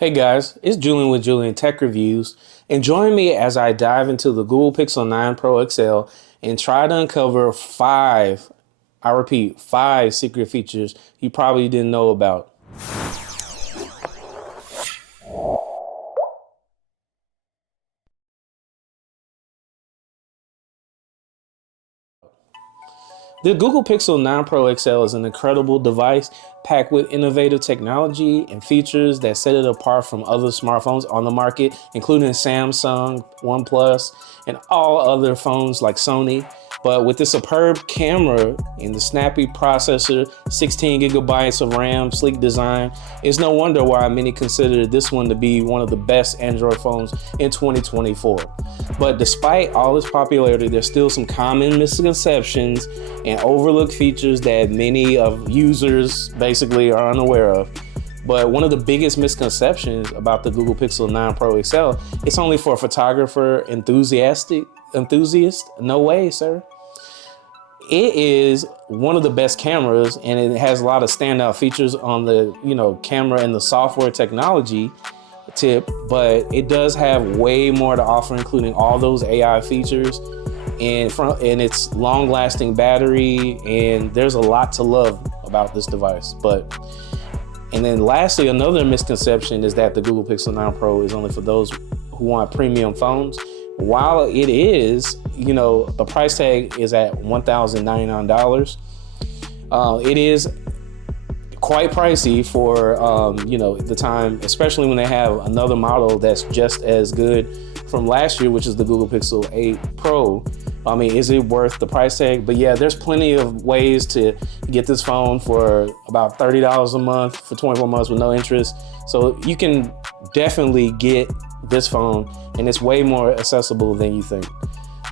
Hey guys, it's Julian with Julian Tech Reviews, and join me as I dive into the Google Pixel 9 Pro XL and try to uncover I repeat, five secret features you probably didn't know about. The Google Pixel 9 Pro XL is an incredible device packed with innovative technology and features that set it apart from other smartphones on the market, including Samsung, OnePlus, and all other phones like Sony. But with the superb camera and the snappy processor, 16 gigabytes of RAM, sleek design, it's no wonder why many consider this one to be one of the best Android phones in 2024. But despite all its popularity, there's still some common misconceptions and overlooked features that many of users basically are unaware of. But one of the biggest misconceptions about the Google Pixel 9 Pro XL, it's only for a photographer enthusiast. No way, sir. It is one of the best cameras, and it has a lot of standout features on the camera and the software technology tip, but it does have way more to offer, including all those AI features and its long-lasting battery, and there's a lot to love about this device. And then lastly, another misconception is that the Google Pixel 9 Pro is only for those who want premium phones. While it is, the price tag is at $1,099. It is quite pricey for the time, especially when they have another model that's just as good from last year, which is the Google Pixel 8 Pro. I mean, is it worth the price tag? But yeah, there's plenty of ways to get this phone for about $30 a month for 24 months with no interest. So you can definitely get this phone, and it's way more accessible than you think.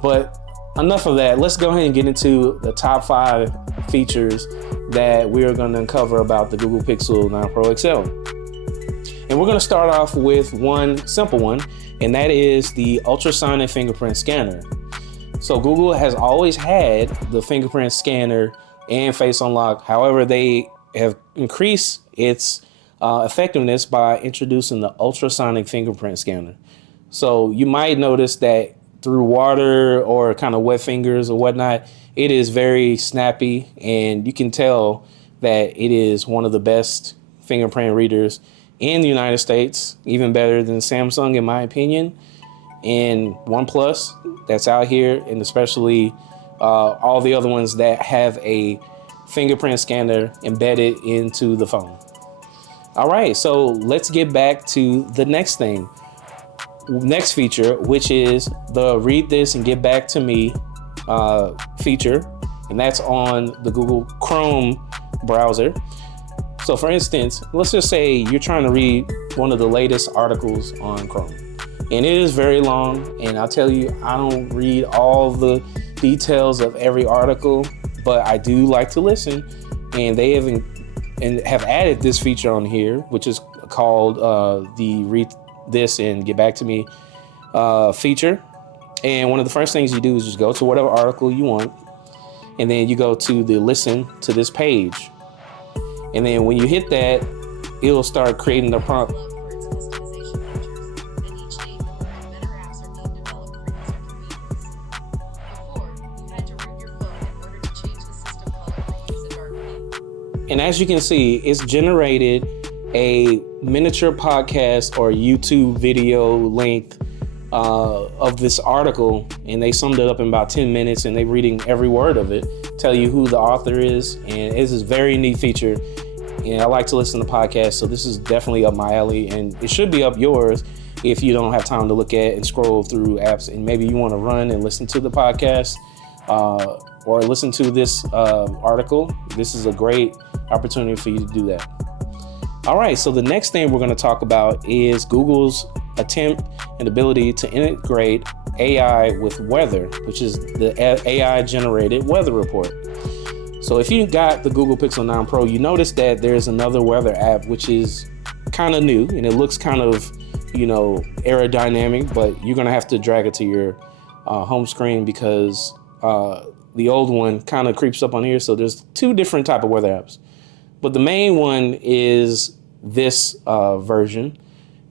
But enough of that. Let's go ahead and get into the top 5 features that we are going to uncover about the Google Pixel 9 Pro XL. And we're going to start off with one simple one, and that is the ultrasonic fingerprint scanner. So Google has always had the fingerprint scanner and face unlock. However, they have increased its effectiveness by introducing the ultrasonic fingerprint scanner. So you might notice that through water or kind of wet fingers or whatnot, it is very snappy, and you can tell that it is one of the best fingerprint readers in the United States, even better than Samsung in my opinion, and OnePlus that's out here, and especially all the other ones that have a fingerprint scanner embedded into the phone. All right, so let's get back to the next feature, which is the read this and get back to me feature, and that's on the Google Chrome browser. So for instance, let's just say you're trying to read one of the latest articles on Chrome, and it is very long, and I'll tell you, I don't read all the details of every article, but I do like to listen, and they have added this feature on here, which is called the read this and get back to me feature. And one of the first things you do is just go to whatever article you want, and then you go to the listen to this page, and then when you hit that, it'll start creating the prompt. And as you can see, it's generated a miniature podcast or YouTube video length of this article, and they summed it up in about 10 minutes, and they're reading every word of it, tell you who the author is, and it's a very neat feature. And I like to listen to podcasts, so this is definitely up my alley, and it should be up yours if you don't have time to look at and scroll through apps, and maybe you want to run and listen to the podcast or listen to this article. This is a great opportunity for you to do that. All right, so the next thing we're going to talk about is Google's attempt and ability to integrate AI with weather, which is the AI generated weather report. So if you got the Google Pixel 9 Pro, you notice that there's another weather app, which is kind of new, and it looks kind of, aerodynamic, but you're going to have to drag it to your home screen because the old one kind of creeps up on here. So there's 2 different type of weather apps, but the main one is this version,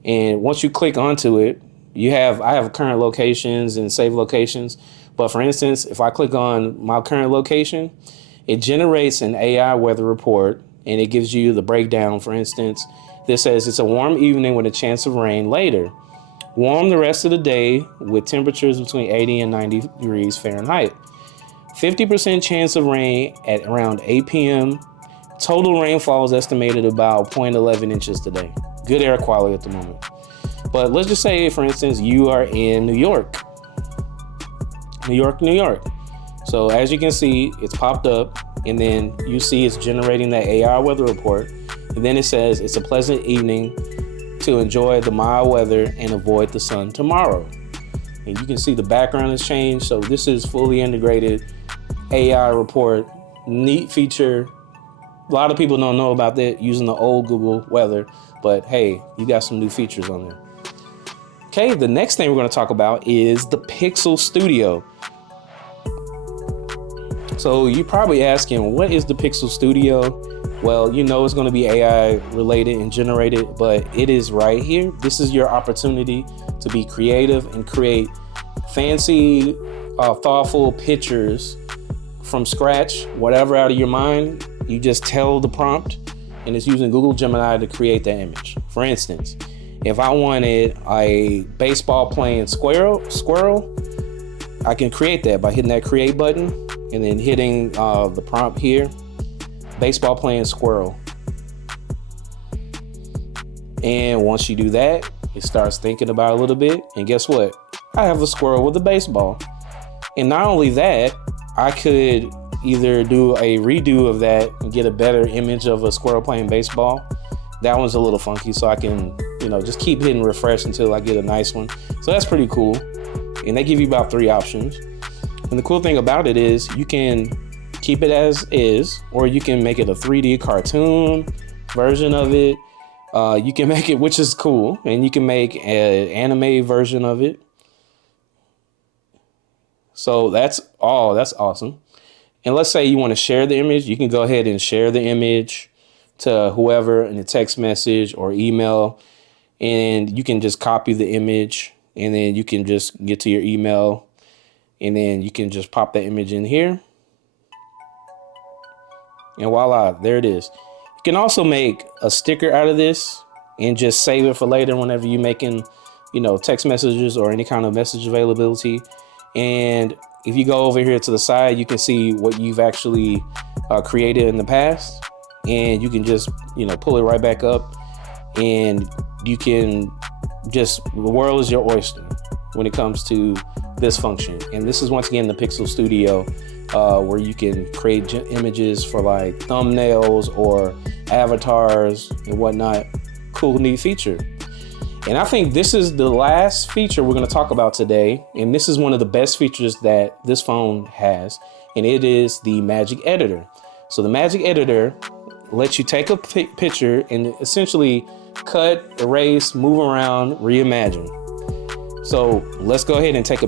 And once you click onto it, I have current locations and save locations. But for instance, if I click on my current location, it generates an AI weather report and it gives you the breakdown. For instance, this says it's a warm evening with a chance of rain later. Warm the rest of the day with temperatures between 80 and 90 degrees Fahrenheit. 50% chance of rain at around 8 p.m. Total rainfall is estimated about 0.11 inches today. Good air quality at the moment. But let's just say, for instance, you are in New York. New York. So as you can see, it's popped up, and then you see it's generating that AI weather report. And then it says it's a pleasant evening to enjoy the mild weather and avoid the sun tomorrow. And you can see the background has changed. So this is fully integrated AI report, neat feature. A lot of people don't know about that using the old Google weather, but hey, you got some new features on there. Okay, the next thing we're going to talk about is the Pixel Studio. So you're probably asking, what is the Pixel Studio? Well, you know it's going to be AI related and generated, but it is right here. This is your opportunity to be creative and create fancy, thoughtful pictures from scratch, whatever out of your mind. You just tell the prompt, and it's using Google Gemini to create that image. For instance, if I wanted a baseball playing squirrel, I can create that by hitting that create button and then hitting the prompt here, baseball playing squirrel. And once you do that, it starts thinking about it a little bit. And guess what? I have a squirrel with a baseball. And not only that, I could either do a redo of that and get a better image of a squirrel playing baseball. That one's a little funky, so I can, just keep hitting refresh until I get a nice one. So that's pretty cool. And they give you about 3 options. And the cool thing about it is you can keep it as is, or you can make it a 3D cartoon version of it. You can make it, which is cool, and you can make an anime version of it. So that's awesome. And let's say you want to share the image, you can go ahead and share the image to whoever in a text message or email, and you can just copy the image, and then you can just get to your email, and then you can just pop that image in here. And voila, there it is. You can also make a sticker out of this and just save it for later whenever you're making, text messages or any kind of message availability. And if you go over here to the side, you can see what you've actually created in the past. And you can just, pull it right back up, and you can the world is your oyster when it comes to this function. And this is once again the Pixel Studio, where you can create images for like thumbnails or avatars and whatnot. Cool, neat feature. And I think this is the last feature we're going to talk about today. And this is one of the best features that this phone has, and it is the Magic Editor. So the Magic Editor lets you take a picture and essentially cut, erase, move around, reimagine. So let's go ahead and take a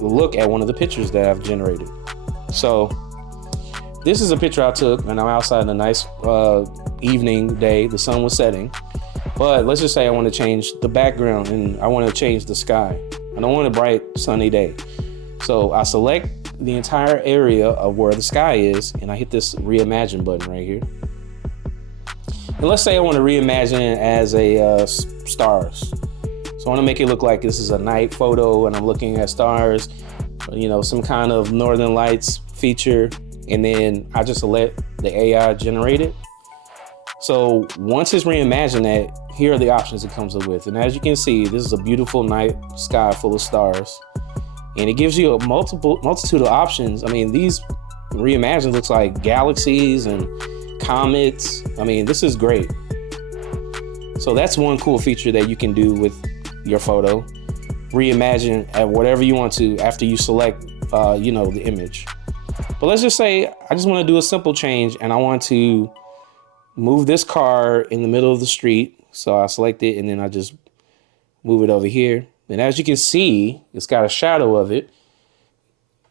look at one of the pictures that I've generated. So this is a picture I took, and I'm outside on a nice evening day. The sun was setting. But let's just say I want to change the background and I want to change the sky. I don't want a bright sunny day. So I select the entire area of where the sky is, and I hit this reimagine button right here. And let's say I want to reimagine it as a stars. So I want to make it look like this is a night photo and I'm looking at stars, some kind of northern lights feature. And then I just let the AI generate it. So once it's reimagined that, here are the options it comes up with. And as you can see, this is a beautiful night sky full of stars. And it gives you a multitude of options. I mean, these reimagined looks like galaxies and comets. I mean, this is great. So that's one cool feature that you can do with your photo. Reimagine at whatever you want to after you select, the image. But let's just say I just want to do a simple change, and I want to move this car in the middle of the street. So I select it, and then I just move it over here. And as you can see, it's got a shadow of it.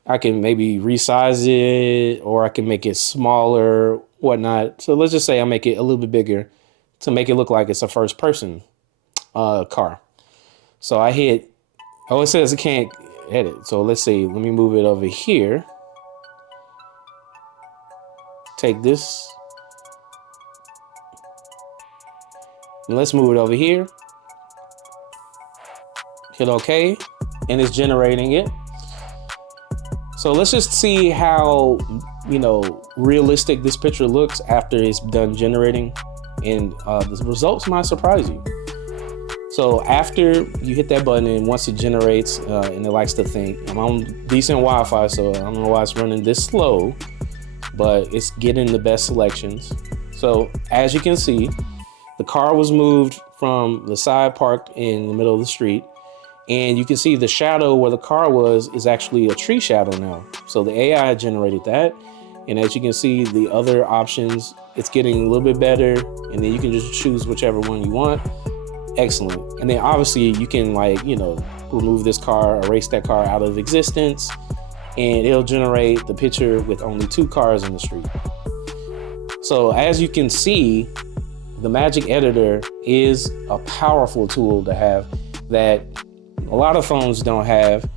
I can maybe resize it, or I can make it smaller, whatnot. So let's just say I make it a little bit bigger to make it look like it's a first person. car. So I hit, oh, it says I can't edit. So let's see, let me move it over here. Take this. And let's move it over here. Hit OK, and it's generating it. So let's just see how, realistic this picture looks after it's done generating. And the results might surprise you. So after you hit that button and once it generates and it likes to think, I'm on decent Wi-Fi, so I don't know why it's running this slow, but it's getting the best selections. So as you can see, the car was moved from the side parked in the middle of the street, and you can see the shadow where the car was is actually a tree shadow now. So the AI generated that. And as you can see, the other options, it's getting a little bit better, and then you can just choose whichever one you want. Excellent. And then obviously you can remove this car, erase that car out of existence, and it'll generate the picture with only 2 cars in the street. So as you can see, the Magic Editor is a powerful tool to have that a lot of phones don't have,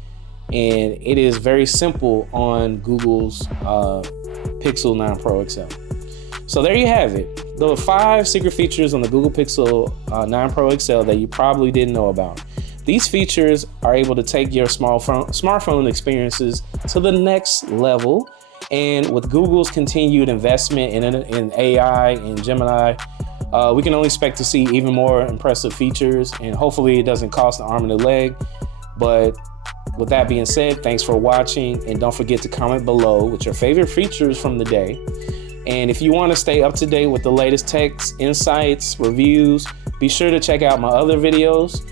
and it is very simple on Google's Pixel 9 Pro XL. So there you have it. The 5 secret features on the Google Pixel 9 Pro XL that you probably didn't know about. These features are able to take your smartphone experiences to the next level. And with Google's continued investment in AI and Gemini, we can only expect to see even more impressive features, and hopefully it doesn't cost an arm and a leg. But with that being said, thanks for watching, and don't forget to comment below with your favorite features from the day. And if you want to stay up to date with the latest techs, insights, reviews, be sure to check out my other videos.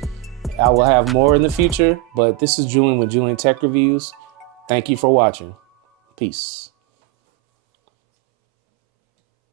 I will have more in the future, but this is Julian with Julian Tech Reviews. Thank you for watching. Peace.